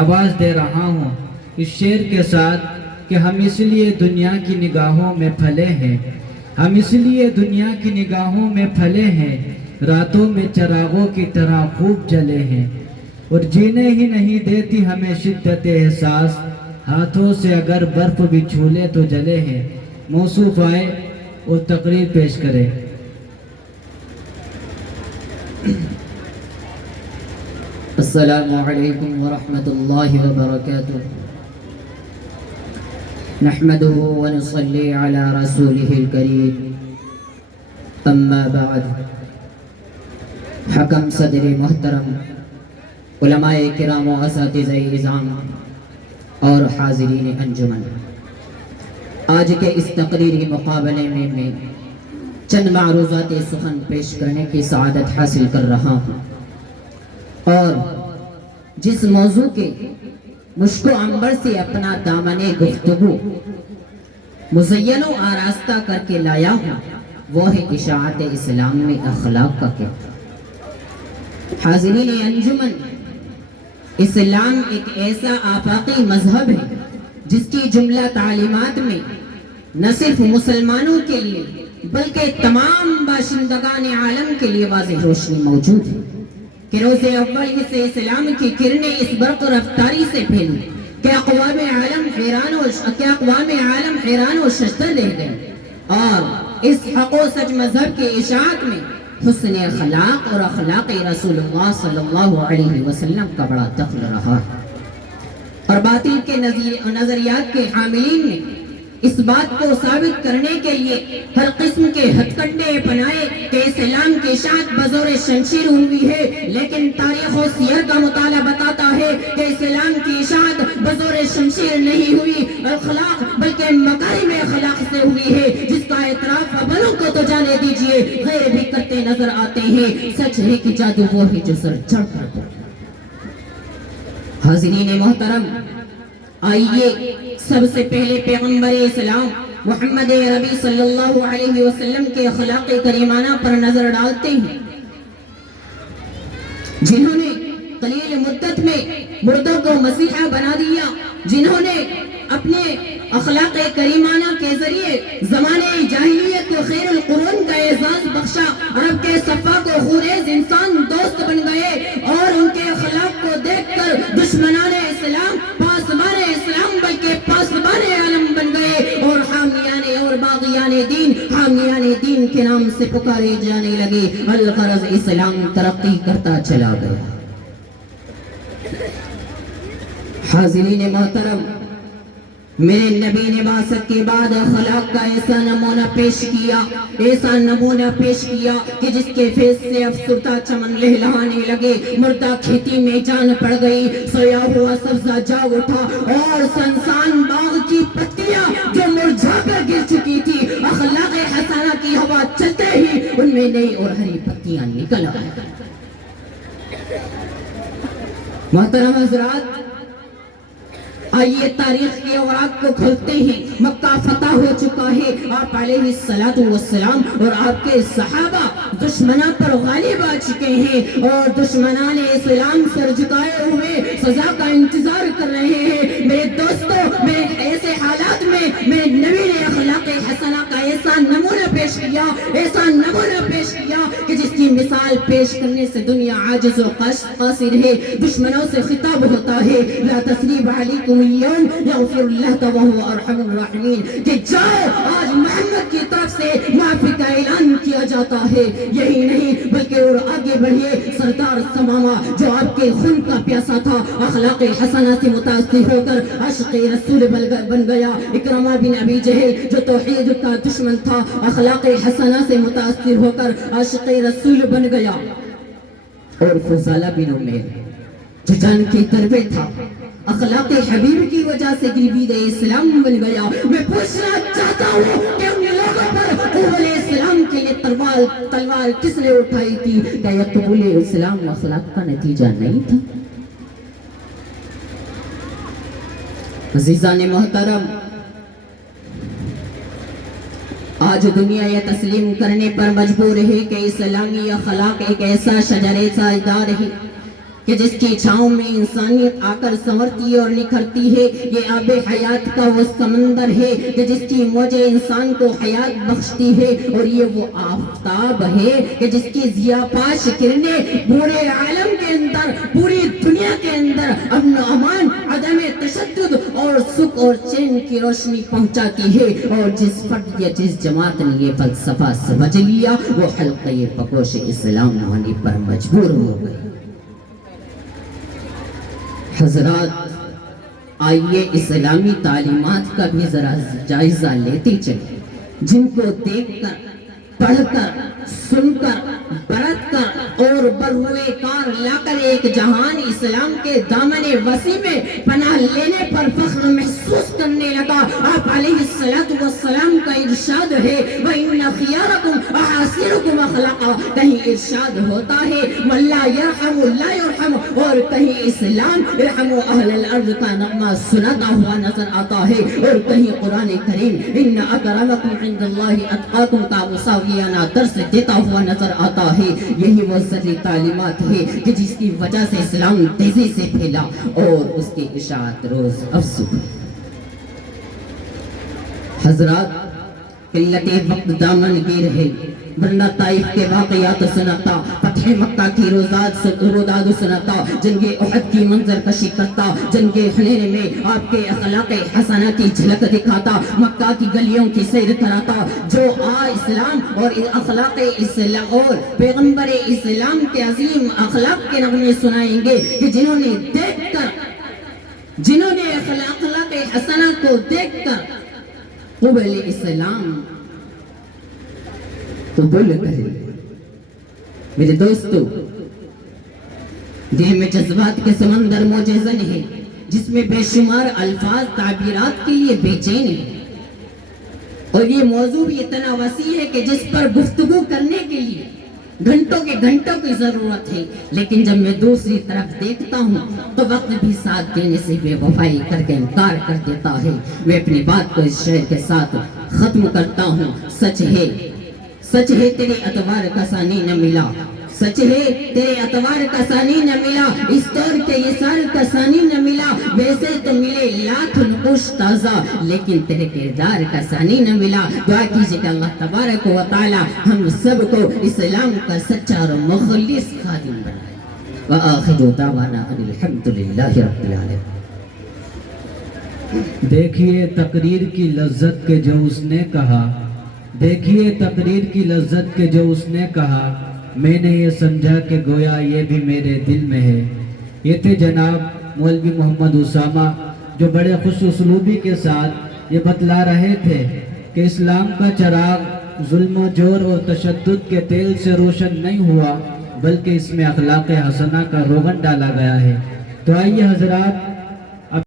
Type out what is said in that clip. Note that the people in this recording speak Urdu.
آواز دے رہا ہوں اس شعر کے ساتھ کہ ہم اس لیے دنیا کی نگاہوں میں پھلے ہیں، ہم اس لیے دنیا کی نگاہوں میں پھلے ہیں، راتوں میں چراغوں کی طرح خوب جلے ہیں، اور جینے ہی نہیں دیتی ہمیں شدت احساس، ہاتھوں سے اگر برف بھی چھولے تو جلے ہیں۔ موصوف آئے اور تقریر پیش کرے۔ السلام علیکم ورحمۃ اللہ وبرکاتہ۔ نحمده ونصلي على رسوله الكريم، اما بعد۔ حکم صدر محترم، علماء کرام و اساتذہ اعظام اور حاضرین انجمن، آج کے اس تقریری مقابلے میں چند معروضات سخن پیش کرنے کی سعادت حاصل کر رہا ہوں، اور جس موضوع کے مشک و عنبر سے اپنا دامن گفتگو مزین و آراستہ کر کے لایا ہوں، وہ ہے اشاعت اسلام میں اخلاق کا کیا۔ حاضرین انجمن، اسلام ایک ایسا آفاقی مذہب ہے جس کی جملہ تعلیمات میں نہ صرف مسلمانوں کے لیے بلکہ تمام باشندگان عالم کے لیے واضح روشنی موجود ہے کہ روز اول سے اسلام کی کرنیں اس برق رفتاری سے پھیلی کہ اقوام عالم حیران و ششدر رہ گئے، اور اس حق و سچ مذہب کے اشاعت میں حسن اخلاق اور اخلاق رسول اللہ صلی اللہ علیہ وسلم کا بڑا دخل رہا ہے، اور باطل کے نظریات کے حاملین نے اس بات کو ثابت کرنے کے لیے ہر قسم کے ہتھ کنڈے اپنائے کہ اسلام کی اشاعت بزور شمشیر ہوئی ہے، لیکن تاریخ و سیر کا مطالعہ بتاتا ہے کہ اسلام کی اشاعت بزور شمشیر نہیں ہوئی، اخلاق بلکہ مکارم اخلاق سے ہوئی ہے، جس کا اعتراف ابلوں کو تو جانے دیجئے غیر بھی کرتے نظر آتے ہیں۔ سچ ہے کہ جادو وہ ہے جو سر چڑھ کر دو۔ حاضرین محترم، آئیے سب سے پہلے پیغمبر اسلام محمد عربی صلی اللہ علیہ وسلم کے اخلاق کریمانہ پر نظر ڈالتے ہیں، جنہوں نے قلیل مدت میں مردوں کو مسیحا بنا دیا، جنہوں نے اپنے اخلاق کریمانہ کے ذریعے زمانے جاہلیت کو خیر القرون کا اعزاز بخشا، عرب کے صفا کو خوریز انسان دوست بن گئے، اور ان کے اخلاق کو دیکھ کر دشمنان اسلام پاسبان اسلام بلکہ پاسبان عالم بن گئے، اور حامیان اور باغیان دین کے نام سے پکارے جانے لگے۔ الغرض اسلام ترقی کرتا چلا گیا۔ حاضرین محترم، میرے نبی نے بعثت کے بعد اخلاق کا ایسا نمونہ پیش کیا کہ جس کے فیض سے افسردہ چمن لہلانے لگے، مردہ کھیتی میں جان پڑ گئی، سویا ہوا سبزہ جاگ اٹھا، اور سنسان باغ کی پتیاں جو مرجھا کر گر چکی تھی، اخلاق حسنہ کی ہوا چلتے ہی ان میں نئی اور ہری پتیاں نکل آئیں۔ محترم حضرات، آئیے تاریخ کے اوراق کو کھولتے ہیں۔ مکہ فتح ہو چکا ہے، آپ علیہ السلام اور آپ کے صحابہ دشمنوں پر غالب آ چکے ہیں، اور دشمنان اسلام سر جھکائے ہوئے سزا کا انتظار کر رہے ہیں۔ میرے دوستو، میں ایسے حالات میں میرے نبی نے اخلاق حسنہ کا ایسا نمونہ پیش کیا کہ جس کی مثال پیش کرنے سے دنیا عاجز و قاصر ہے۔ دشمنوں سے خطاب ہوتا ہے، لا تثریب علیکم اليوم یغفر اللہ وهو ارحم الراحمین، کہ جاؤ، آج محمد کی طرف سے معافی کا اعلان کیا جاتا ہے۔ یہی نہیں بلکہ اور آگے بڑھیے، سردار ثمامہ جو آپ کے خون کا پیاسا تھا، اخلاق حسنہ سے متاثر ہو کر عاشق رسول بن گیا۔ اکرمہ بن ابی جہل جو توحید کا دشمن تھا، اخلاق حسنہ سے متاثر ہو کر عاشق رسول بن گیا۔ اور فضالہ بن عمیر جو جان کے دربے تھا، اخلاق حبیب کی وجہ سے گریبید اسلام بن گیا۔ میں پوچھنا چاہتا ہوں کہ ان لوگوں پر قبول اسلام کے لیے تلوار کس نے اٹھائی تھی؟ کیا یہ قبول اسلام اخلاق کا نتیجہ نہیں تھا؟ عزیزان محترم، آج دنیا یہ تسلیم کرنے پر مجبور ہے کہ اسلامی اخلاق ایک ایسا شجر سایدار ہے کہ جس کی چھاؤں میں انسانیت آ کر سنورتی اور نکھرتی ہے، یہ آب حیات کا وہ سمندر ہے کہ جس کی موجیں انسان کو حیات بخشتی ہے، اور یہ وہ آفتاب ہے کہ جس کی ضیاء پاش کرنیں پورے عالم کے اندر، پوری دنیا کے اندر امن و امان، عدم تشدد اور سکھ اور چین کی روشنی پہنچاتی ہے۔ اور جس فرد یا جس جماعت نے یہ فلسفہ سمجھ لیا وہ حلقہ پکوش اسلام ہونے پر مجبور ہو گئے۔ حضرات، آئیے اسلامی تعلیمات کا بھی ذرا جائزہ لیتے چلیں، جن کو دیکھ کر، پڑھ کر، سن کر، برت کر اور بروئے کار لا کر ایک جہان اسلام کے دامن وسیع میں پناہ لینے پر فخر محسوس کرنے لگا۔ آپ علیہ السلام کا ارشاد ہے وَإِنَّ خِيَارَكُمْ أَحَاسِنُكُمْ أَخْلَقًا، کہیں ارشاد ہوتا ہے وَلَّا يَرْحَمُ لَا يَرْحَمُ، اور کہیں اسلام ارحموا اہل الارض کا نغمہ سناتا ہوا نظر آتا ہے، اور کہیں قرآن کریم ان اکرمکم عند اللہ اتقاکم کا مساویانہ درس دیتا ہوا نظر آتا ہے۔ یہی وہ ذری تعلیمات ہے کہ جس کی وجہ سے اسلام تیزی سے پھیلا اور اس کی اشاعت روز افزوں ہوئی۔ حضرات، قلت وقت دامن گیر ہے، ورنہ طائف کے واقعات سناتا، فتح مکہ کی روداد سناتا، جنگ احد کی منظر کشی کرتا، جنگ حنین میں آپ کے اخلاق حسنہ کی جھلک دکھاتا، مکہ کی گلیوں کی سیر کراتا، جو اسلام اور اخلاق اسلام اور پیغمبر اسلام کے عظیم اخلاق کے نغمے سنائیں گے کہ جنہوں نے دیکھ کر، جنہوں نے اخلاق حسنہ کو دیکھ کر قبل اسلام قبول کرے۔ میرے دوستو، دل میں جذبات کے سمندر موجزن ہے، جس میں بے شمار الفاظ تعبیرات کے لیے بے چین ہے، اور یہ موضوع بھی اتنا وسیع ہے کہ جس پر گفتگو کرنے کے لیے گھنٹوں کے گھنٹوں کی ضرورت ہے، لیکن جب میں دوسری طرف دیکھتا ہوں تو وقت بھی ساتھ دینے سے بے وفائی کر کے انکار کر دیتا ہے۔ میں اپنی بات کو اس شعر کے ساتھ ختم کرتا ہوں۔ سچ ہے تیرے اتوار کا ثانی نہ ملا، سچ ہے تیرے اتوار کا ثانی نہ ملا، اس دور کے یسار کا ثانی نہ ملا، ویسے تو ملے لاکھ نقوش تازہ، لیکن تیرے کردار کا ثانی نہ ملا۔ دعا کیجئے کہ اللہ تبارک و تعالی ہم سب کو اسلام کا سچا اور مخلص خادم بنائے۔ وآخر دعوانا ان الحمدللہ رب العالمین۔ دیکھیے تقریر کی لذت کے جو اس نے کہا، دیکھیے تقریر کی لذت کے جو اس نے کہا، میں نے یہ سمجھا کہ گویا یہ بھی میرے دل میں ہے۔ یہ تھے جناب مولوی محمد اسامہ، جو بڑے خوش اسلوبی کے ساتھ یہ بتلا رہے تھے کہ اسلام کا چراغ ظلم و جور اور تشدد کے تیل سے روشن نہیں ہوا، بلکہ اس میں اخلاق حسنہ کا روغن ڈالا گیا ہے۔ تو آئیے حضرات،